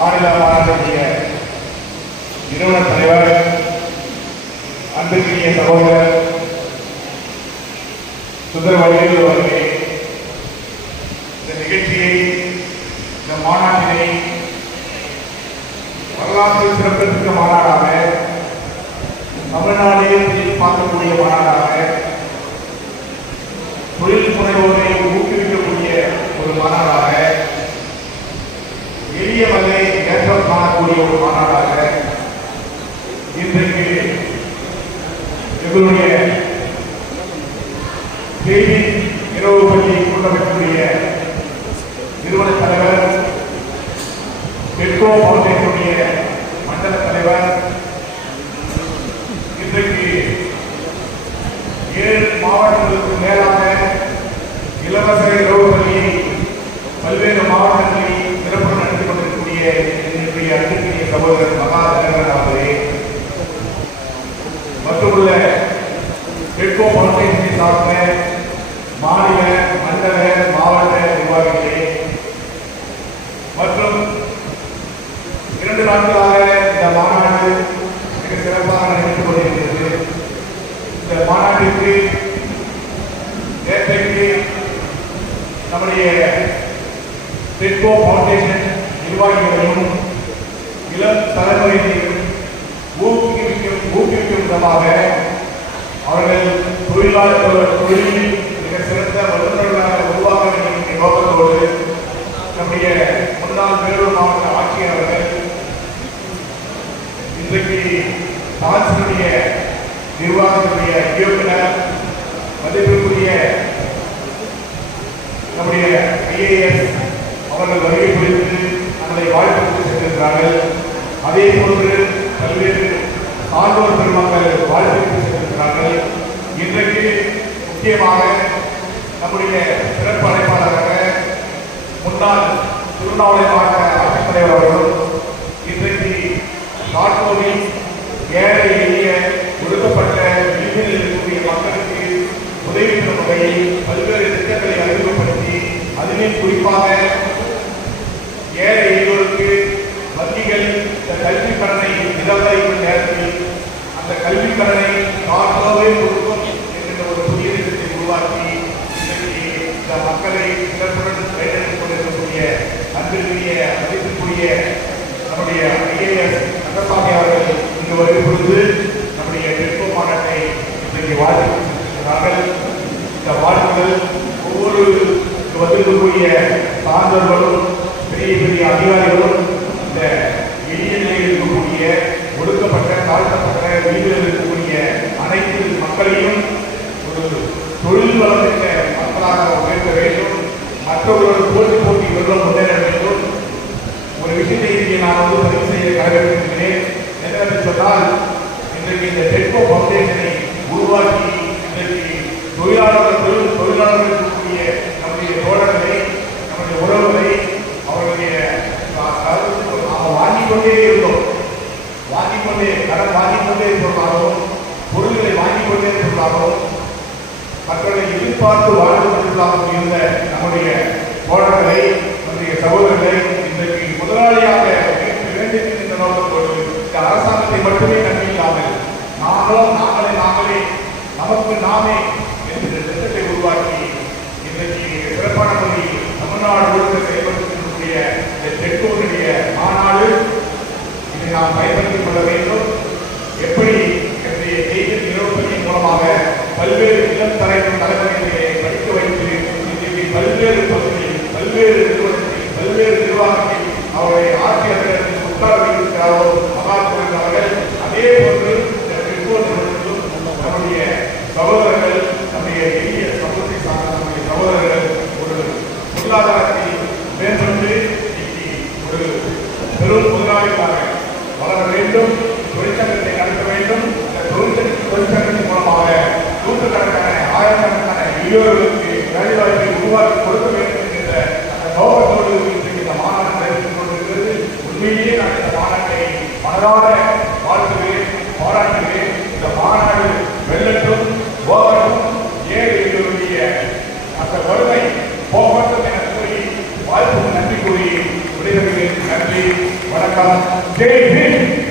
மாநில மாநாட்டுடைய நிறுவன தலைவர் அன்பிற்குரிய சகோதரர் சுந்தரவடிவேலு அவர்களே, இந்த நிகழ்ச்சியை, இந்த மாநாட்டினை வரலாற்று சிறப்பிற்குரிய மாநாடாக, தமிழ்நாட்டில் பார்க்கக்கூடிய மாநாடாக, தொழில் முனைவோரை ஊக்குவிக்கக்கூடிய ஒரு மாநாடாக, எளிய வகை ஏற்றம் காணக்கூடிய ஒரு மாநாடாக இன்றைக்கு எங்களுடைய செய்தி இரவு பள்ளி கூட்டமைப்புடைய நிறுவன தலைவர், பெட்கோ பவுண்டேஷனுடைய மண்டல தலைவர், இன்றைக்கு 7 மாவட்டங்களுக்கு மேலான இலவச இரவு பள்ளியை பல்வேறு மாவட்டங்களில் சிறப்புடன் நடத்தி கொண்டிருக்கக்கூடிய என்னுடைய அன்பிற்குரிய சகோதரர் மகா தினகரன் அவர்களே, மற்றுமுள்ள பெட்கோ பவுண்டேஷனை சார்ந்த மாநில, மண்டல, மாவட்ட நிர்வாகிகளே, மற்றும் 2 நாட்களாக இந்த மாநாடு மிக சிறப்பாக நடைபெற்றுக் கொண்டிருக்கிறது. இந்த மாநாட்டிற்கு நேற்றைக்கு நம்முடைய பெட்கோ பவுண்டேஷன் நிர்வாகிகளையும் இளம் தலைமுறையையும் ஊக்குவிக்கும் விதமாக அவர்கள் தொழிலில் மிக சிறந்த வல்லுநர்களாக உருவாக வேண்டும் என்ற நோக்கத்தோடு நம்முடைய முன்னாள் வேலூர் மாவட்ட ஆட்சியர் அவர்கள் இன்றைக்கு தாட்சியுடைய நிர்வாகத்துடைய இயக்குனர், மதிப்பிற்குரிய நம்முடைய IAS அவர்கள் வருகை குறித்து நம்மளை வாழ்த்து சென்றிருக்கிறார்கள். அதே போன்று பல்வேறு சான்றோர் பெருமக்கள் வாழ்த்து சென்றிருக்கிறார்கள். இன்றைக்கு முக்கியமாக நம்முடைய சிறப்பு அழைப்பாளராக முன்னாள் திருவண்ணாமலை மாவட்ட ஆட்சித்தலைவர் அவர்களும் இன்றைக்கு காட்டோவில் ஏழை எளிய ஒடுக்கப்பட்ட வீடுகளில் இருக்கக்கூடிய மக்களுக்கு உதவி பெறும் வகையில் பல்வேறு திட்டங்களை அறிமுகப்படுத்தி, அதிலும் குறிப்பாக ஏழை எளியோருக்கு வங்கிகள் இந்த கல்வி கடனை நிலவரைக்கும் நேரத்தில் அந்த கல்வி கடனை காட்டோவே கொடுக்கும் என்கின்ற ஒரு புதிய திட்டத்தை உருவாக்கி இன்றைக்கு இந்த மக்களை சிறப்புடன் பயனளித்துக் கொண்டிருக்கக்கூடிய அன்பிற்குரிய மதிப்பிற்குரிய நம்முடைய IAS நகர்சாமி அவர்கள் இங்கு வருகை புரிந்து நம்முடைய பெட்கோ மாநாட்டை இன்றைக்கு வாழ்த்துகிறார்கள். இந்த வாழ்த்துகள் ஒவ்வொரு வந்திருக்கக்கூடிய சான்றோர்களும் பெரிய பெரிய அதிகாரிகளும் இந்த எளிய நிலையில் இருக்கக்கூடிய ஒடுக்கப்பட்ட, தாழ்த்தப்பட்ட வீடுகளில் இருக்கக்கூடிய அனைத்து மக்களையும் ஒரு தொழில் வளர்ந்த மக்களாக உயர்த்த வேண்டும். மற்றவர்களோடு போட்டி இவர்களும் முன்னேற வேண்டும். ஒரு விஷயத்தை இங்கே நான் பதிவு செய்ய கடமைப்பட்டிருக்கிறேன். என்னவென்று சொன்னால், இன்றைக்கு இந்த பெட்கோ பவுண்டேஷனை உருவாக்கி இன்றைக்கு தொழிலாளர்கள் இருக்கக்கூடிய நம்முடைய தோழர்களை, நம்முடைய உறவுகளை, அவர்களுடைய நாம் வாங்கிக் கொண்டே இருந்தோம், கடன் வாங்கிக் கொண்டே இருப்பதாகவும், பொருள்களை வாங்கிக் கொண்டே இருப்பதாகவும், மக்களை எதிர்பார்த்து வாழ்ந்து கொண்டிருப்பதாகவும் இருந்த நம்முடைய தோழர்களை, நம்முடைய சகோதரர்களை இன்றைக்கு முதலாளியாக இருக்க வேண்டும் என்ற நோக்கத்தோடு இந்த அரசாங்கத்தை மட்டுமே நம்பியில்லாமல் நாங்களே நமக்கு நாமே என்ற திட்டத்தை உருவாக்கி இன்றைக்கு சிறப்பான முறையில் தமிழ்நாடு முழுக்க செயல்படுத்தக்கூடிய இந்த பெட்கோனுடைய மாநாடு இதை நாம் பயன்படுத்திக் கொள்ள வேண்டும். எப்படி என்னுடைய செய்தி நிறுவனத்தின் மூலமாக பல்வேறு இளம் தலைமுறைகளை படிக்க வைத்து இன்றைக்கு பல்வேறு பகுதிகளில், பல்வேறு நிறுவனத்தில், பல்வேறு நிர்வாகத்தில் அவருடைய ஆட்சி அதிகாரத்தில் உட்கார வைத்திருக்கிறாரோ மகாத்மா அவர்கள், அதே போன்று இந்த பெட்கோ நிறுவனத்திலும் நம்முடைய சகோதரர்கள், நம்முடைய எளிய சமூகத்தை சார்ந்த நம்முடைய சகோதரர்கள் ஒரு பொருளாதாரத்தில் மேம்பட்டு ஒரு பெரும் முதலாளிகளாக வளர வேண்டும், தொழிற்சங்கத்தை நடத்த வேண்டும். இந்த தொழிற்சங்கத்தின் மூலமாக நூற்றுக்கணக்கான, ஆயிரக்கணக்கான இளையோர்களுக்கு வேலைவாய்ப்பை உருவாக்கி கொடுக்க வேண்டும் என்ற அந்த நோக்கத்தோடு இன்றைக்கு இந்த மாநாடு நடைபெற்றுக் கொண்டிருக்கிறது. உண்மையிலேயே நான் இந்த மாநாட்டை மனதார வாழ்த்துகிறேன், பாராட்டுகிறேன். இந்த மாநாடு வெள்ளட்டும், போகட்டும், ஏழைகளுடைய அந்த வறுமை போகட்டும் என கூறி வாழ்த்துக்கு நன்றி கூறி விடைபெறுகிறேன். நன்றி. வணக்கம். ஜெய் ஹிந்த்.